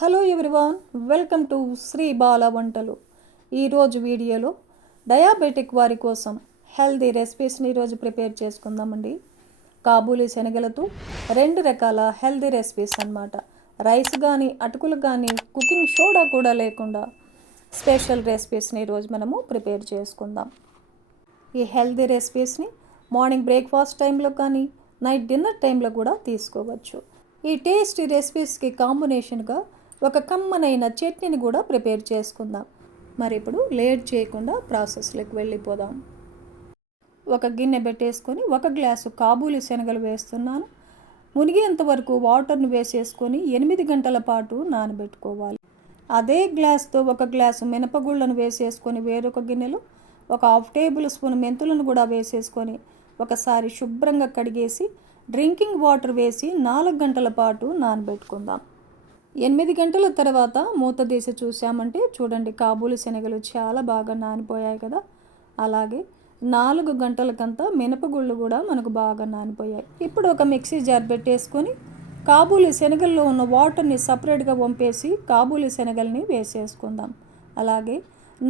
Hello everyone, welcome to Sri Bala వంటలు. ఈరోజు వీడియోలో డయాబెటిక్ వారి కోసం హెల్దీ రెసిపీస్ని ఈరోజు ప్రిపేర్ చేసుకుందామండి. కాబూలీ శనగలతో 2 రకాల హెల్దీ రెసిపీస్ అన్నమాట. రైస్ కానీ అటుకులు కానీ కుకింగ్ సోడా కూడా లేకుండా స్పెషల్ రెసిపీస్ని ఈరోజు మనము ప్రిపేర్ చేసుకుందాం. ఈ హెల్దీ రెసిపీస్ని మార్నింగ్ బ్రేక్ఫాస్ట్ టైంలో కానీ నైట్ డిన్నర్ టైంలో కూడా తీసుకోవచ్చు. ఈ టేస్టీ రెసిపీస్కి కాంబినేషన్గా ఒక కమ్మనైన చట్నీని కూడా ప్రిపేర్ చేసుకుందాం. మరి ఇప్పుడు లేట్ చేయకుండా ప్రాసెస్లోకి వెళ్ళిపోదాం. ఒక గిన్నె పెట్టేసుకొని 1 గ్లాసు కాబూలీ శనగలు వేస్తున్నాను. మునిగేంత వరకు వాటర్ను వేసేసుకొని 8 గంటల పాటు నానబెట్టుకోవాలి. అదే గ్లాస్తో 1 గ్లాసు మినపగుళ్ళను వేసేసుకొని వేరొక గిన్నెలో 1/2 టేబుల్ స్పూన్ మెంతులను కూడా వేసేసుకొని ఒకసారి శుభ్రంగా కడిగేసి డ్రింకింగ్ వాటర్ వేసి 4 గంటల పాటు నానబెట్టుకుందాం. 8 గంటల తర్వాత మూత తీసి చూసామంటే చూడండి, కాబూలీ శనగలు చాలా బాగా నానిపోయాయి కదా. అలాగే 4 గంటలకంతా మినపగుళ్ళు కూడా మనకు బాగా నానిపోయాయి. ఇప్పుడు ఒక మిక్సీ జార్ పెట్టేసుకొని కాబూలీ శనగల్లో ఉన్న వాటర్ని సపరేట్గా వంపేసి కాబూలీ శనగల్ని వేసేసుకుందాం. అలాగే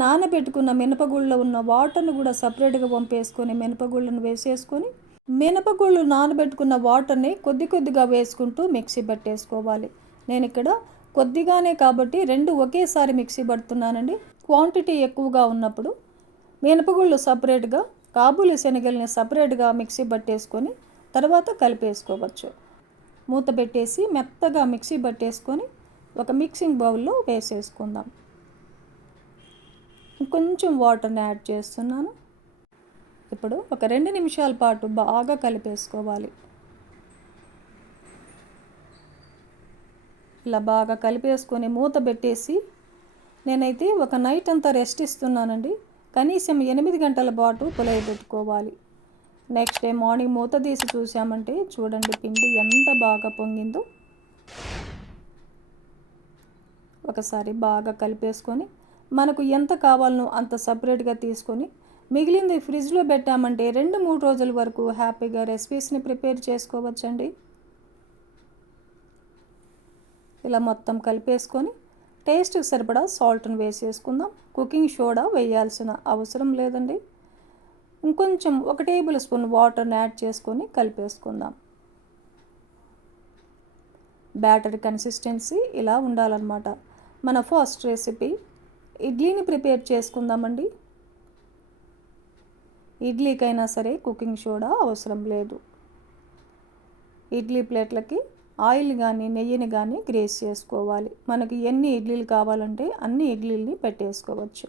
నానబెట్టుకున్న మినపగుళ్ళలో ఉన్న వాటర్ని కూడా సపరేట్గా వంపేసుకొని మినపగుళ్ళను వేసేసుకొని మినపగుళ్ళు నానబెట్టుకున్న వాటర్ని కొద్ది కొద్దిగా వేసుకుంటూ మిక్సీ పట్టేసుకోవాలి. నేను ఇక్కడ కొద్దిగానే కాబట్టి 2 ఒకేసారి మిక్సీ పడుతున్నానండి. క్వాంటిటీ ఎక్కువగా ఉన్నప్పుడు మినపగుళ్ళు సపరేట్గా కాబూలీ శనగల్ని సపరేట్గా మిక్సీ పట్టేసుకొని తర్వాత కలిపేసుకోవచ్చు. మూత పెట్టేసి మెత్తగా మిక్సీ పట్టేసుకొని ఒక మిక్సింగ్ బౌల్లో వేసేసుకుందాం. కొంచెం వాటర్ని యాడ్ చేస్తున్నాను. ఇప్పుడు ఒక 2 నిమిషాల పాటు బాగా కలిపేసుకోవాలి. ఇలా బాగా కలిపేసుకొని మూత పెట్టేసి నేనైతే ఒక నైట్ అంతా రెస్ట్ ఇస్తున్నానండి. కనీసం 8 గంటల పాటు పులయబెట్టుకోవాలి. నెక్స్ట్ డే మార్నింగ్ మూత తీసి చూసామంటే చూడండి, పిండి ఎంత బాగా పొంగిందో. ఒకసారి బాగా కలిపేసుకొని మనకు ఎంత కావాలనో అంత సపరేట్గా తీసుకొని మిగిలింది ఫ్రిడ్జ్లో పెట్టామంటే 2-3 రోజుల వరకు హ్యాపీగా రెసిపీస్ని ప్రిపేర్ చేసుకోవచ్చండి. ఇలా మొత్తం కలిపేసుకొని టేస్ట్కి సరిపడా సాల్ట్ని వేసేసుకుందాం. కుకింగ్ సోడా వేయాల్సిన అవసరం లేదండి. ఇంకొంచెం 1 టేబుల్ స్పూన్ వాటర్ని యాడ్ చేసుకొని కలిపేసుకుందాం. బ్యాటర్ కన్సిస్టెన్సీ ఇలా ఉండాలన్నమాట. మన ఫస్ట్ రెసిపీ ఇడ్లీని ప్రిపేర్ చేసుకుందామండి. ఇడ్లీకైనా సరే కుకింగ్ సోడా అవసరం లేదు. ఇడ్లీ ప్లేట్లకి ఆయిల్ కానీ నెయ్యిని కానీ గ్రేస్ చేసుకోవాలి. మనకి ఎన్ని ఇడ్లీలు కావాలంటే అన్ని ఇడ్లీల్ని పెట్టేసుకోవచ్చు.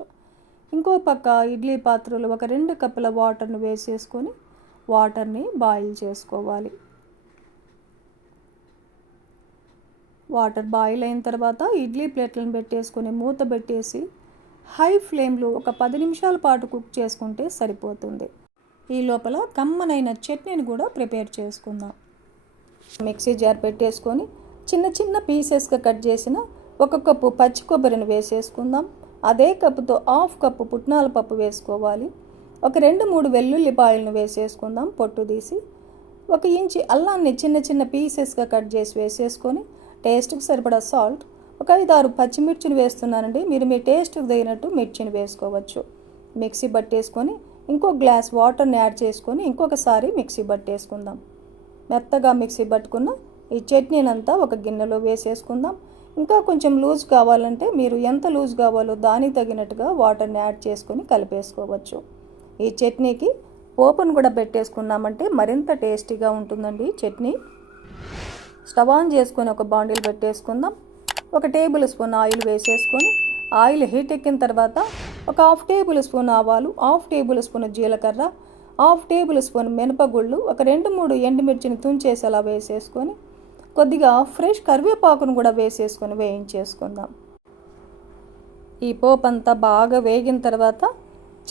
ఇంకో పక్క ఇడ్లీ పాత్రలో ఒక 2 కప్పుల వాటర్ని వేసేసుకొని వాటర్ని బాయిల్ చేసుకోవాలి. వాటర్ బాయిల్ అయిన తర్వాత ఇడ్లీ ప్లేట్లను పెట్టేసుకొని మూత పెట్టేసి హై ఫ్లేమ్లో ఒక 10 నిమిషాల పాటు కుక్ చేసుకుంటే సరిపోతుంది. ఈ లోపల కమ్మనైన చట్నీని కూడా ప్రిపేర్ చేసుకుందాం. మిక్సీ జార్ పెట్టేసుకొని చిన్న చిన్న పీసెస్గా కట్ చేసిన 1 కప్పు పచ్చి కొబ్బరిని వేసేసుకుందాం. అదే కప్పుతో 1/2 కప్పు పుట్నాల పప్పు వేసుకోవాలి. ఒక 2-3 వెల్లుల్లిపాయలను వేసేసుకుందాం పొట్టు తీసి. 1 ఇంచి అల్లాన్ని చిన్న చిన్న పీసెస్గా కట్ చేసి వేసేసుకొని టేస్ట్కి సరిపడా సాల్ట్, ఒక 5-6 పచ్చిమిర్చిని వేస్తున్నానండి. మీరు మీ టేస్ట్కి తగినట్టు మిర్చిని వేసుకోవచ్చు. మిక్సీ పట్టేసుకొని ఇంకో గ్లాస్ వాటర్ని యాడ్ చేసుకొని ఇంకొకసారి మిక్సీ పట్టేసుకుందాం. మెత్తగా మిక్సీ పట్టుకున్న ఈ చట్నీనంతా ఒక గిన్నెలో వేసేసుకుందాం. ఇంకా కొంచెం లూజ్ కావాలంటే మీరు ఎంత లూజ్ కావాలో దానికి తగినట్టుగా వాటర్ని యాడ్ చేసుకొని కలిపేసుకోవచ్చు. ఈ చట్నీకి పోపును కూడా పెట్టేసుకున్నామంటే మరింత టేస్టీగా ఉంటుందండి చట్నీ. స్టవ్ ఆన్ చేసుకొని ఒక బాండిల్ పెట్టేసుకుందాం. 1 టేబుల్ స్పూన్ ఆయిల్ వేసేసుకొని ఆయిల్ హీట్ ఎక్కిన తర్వాత ఒక 1/2 టేబుల్ స్పూన్ ఆవాలు, 1/2 టేబుల్ స్పూన్ జీలకర్ర, 1/2 టేబుల్ స్పూన్ మినపగుళ్ళు, ఒక 2-3 ఎండుమిర్చిని తుంచేసి అలా వేసేసుకొని కొద్దిగా ఫ్రెష్ కరివేపాకును కూడా వేసేసుకొని వేయించేసుకుందాం. ఈ పోపు అంతా బాగా వేగిన తర్వాత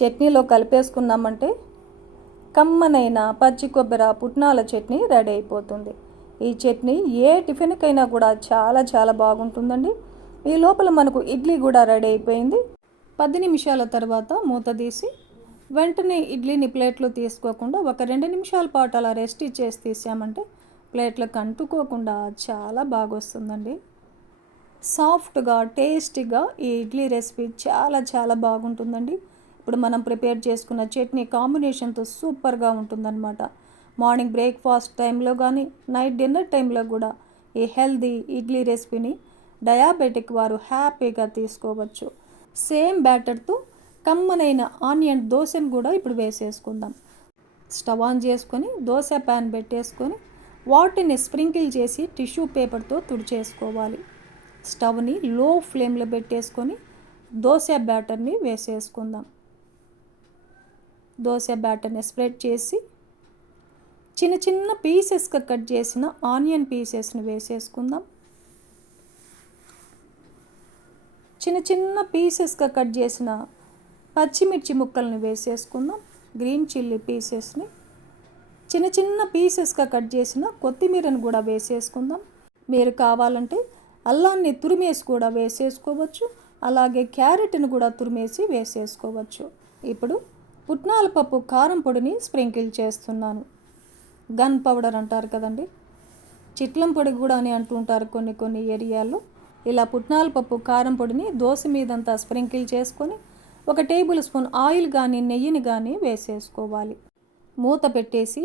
చట్నీలో కలిపేసుకున్నామంటే కమ్మనైన పచ్చి కొబ్బరి పుట్నాల చట్నీ రెడీ అయిపోతుంది. ఈ చట్నీ ఏ టిఫిన్కైనా కూడా చాలా చాలా బాగుంటుందండి. ఈ లోపల మనకు ఇడ్లీ కూడా రెడీ అయిపోయింది. 10 నిమిషాల తర్వాత మూత తీసి వెంటనే ఇడ్లీని ప్లేట్లో తీసుకోకుండా ఒక 2 నిమిషాల పాటు అలా రెస్ట్ ఇచ్చేసి తీసామంటే ప్లేట్లకు అంటుకోకుండా చాలా బాగా వస్తుందండి. సాఫ్ట్గా టేస్టీగా ఈ ఇడ్లీ రెసిపీ చాలా చాలా బాగుంటుందండి. ఇప్పుడు మనం ప్రిపేర్ చేసుకున్న చట్నీ కాంబినేషన్తో సూపర్గా ఉంటుందన్నమాట. మార్నింగ్ బ్రేక్ఫాస్ట్ టైంలో కానీ నైట్ డిన్నర్ టైంలో కూడా ఈ హెల్దీ ఇడ్లీ రెసిపీని డయాబెటిక్ వారు హ్యాపీగా తీసుకోవచ్చు. సేమ్ బ్యాటర్తో కమ్మనైన ఆనియన్ దోశను కూడా ఇప్పుడు వేసేసుకుందాం. స్టవ్ ఆన్ చేసుకొని దోశ ప్యాన్ పెట్టేసుకొని వాటిని స్ప్రింకిల్ చేసి టిష్యూ పేపర్తో తుడిచేసుకోవాలి. స్టవ్ని లో ఫ్లేమ్లో పెట్టేసుకొని దోశ బ్యాటర్ని వేసేసుకుందాం. దోశ బ్యాటర్ని స్ప్రెడ్ చేసి చిన్న చిన్న పీసెస్గా కట్ చేసిన ఆనియన్ పీసెస్ని వేసేసుకుందాం. చిన్న చిన్న పీసెస్గా కట్ చేసిన పచ్చిమిర్చి ముక్కల్ని వేసేసుకుందాం. గ్రీన్ చిల్లీ పీసెస్ని చిన్న చిన్న పీసెస్గా కట్ చేసిన కొత్తిమీరను కూడా వేసేసుకుందాం. మీరు కావాలంటే అల్లాన్ని తురిమేసి కూడా వేసేసుకోవచ్చు. అలాగే క్యారెట్ని కూడా తురిమేసి వేసేసుకోవచ్చు. ఇప్పుడు పుట్నాల పప్పు కారం పొడిని స్ప్రింకిల్ చేస్తున్నాను. గన్ పౌడర్ అంటారు కదండి, చిట్లం పొడి కూడా అని అంటుంటారు కొన్ని ఏరియాల్లో. ఇలా పుట్నాల పప్పు కారం పొడిని దోశ మీదంతా స్ప్రింకిల్ చేసుకొని 1 టేబుల్ స్పూన్ ఆయిల్ కానీ నెయ్యిని కానీ వేసేసుకోవాలి. మూత పెట్టేసి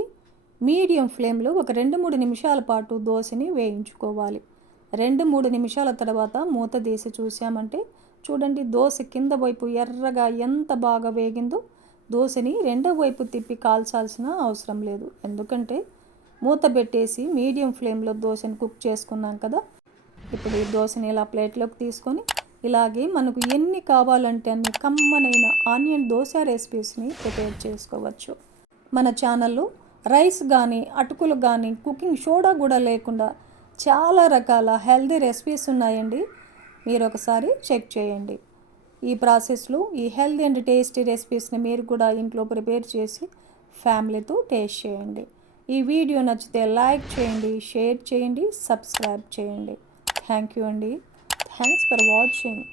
మీడియం ఫ్లేమ్లో ఒక 2-3 నిమిషాల పాటు దోశని వేయించుకోవాలి. 2-3 నిమిషాల తర్వాత మూత తీసి చూసామంటే చూడండి, దోశ కింద వైపు ఎర్రగా ఎంత బాగా వేగిందో. దోశని రెండో వైపు తిప్పి కాల్చాల్సిన అవసరం లేదు, ఎందుకంటే మూత పెట్టేసి మీడియం ఫ్లేమ్లో దోశని కుక్ చేసుకున్నాం కదా. ఇప్పుడు ఈ దోశని ఇలా ప్లేట్లోకి తీసుకొని ఇలాగే మనకు ఎన్ని కావాలంటే అన్ని కమ్మనైన ఆనియన్ దోశ రెసిపీస్ని ప్రిపేర్ చేసుకోవచ్చు. మన ఛానల్లో రైస్ కానీ అటుకులు కానీ కుకింగ్ సోడా కూడా లేకుండా చాలా రకాల హెల్దీ రెసిపీస్ ఉన్నాయండి. మీరు ఒకసారి చెక్ చేయండి. ఈ ప్రాసెస్లో ఈ హెల్దీ అండ్ టేస్టీ రెసిపీస్ని మీరు కూడా ఇంట్లో ప్రిపేర్ చేసి ఫ్యామిలీతో టేస్ట్ చేయండి. ఈ వీడియో నచ్చితే లైక్ చేయండి, షేర్ చేయండి, సబ్స్క్రైబ్ చేయండి. థ్యాంక్ యూ అండి. Thanks for watching.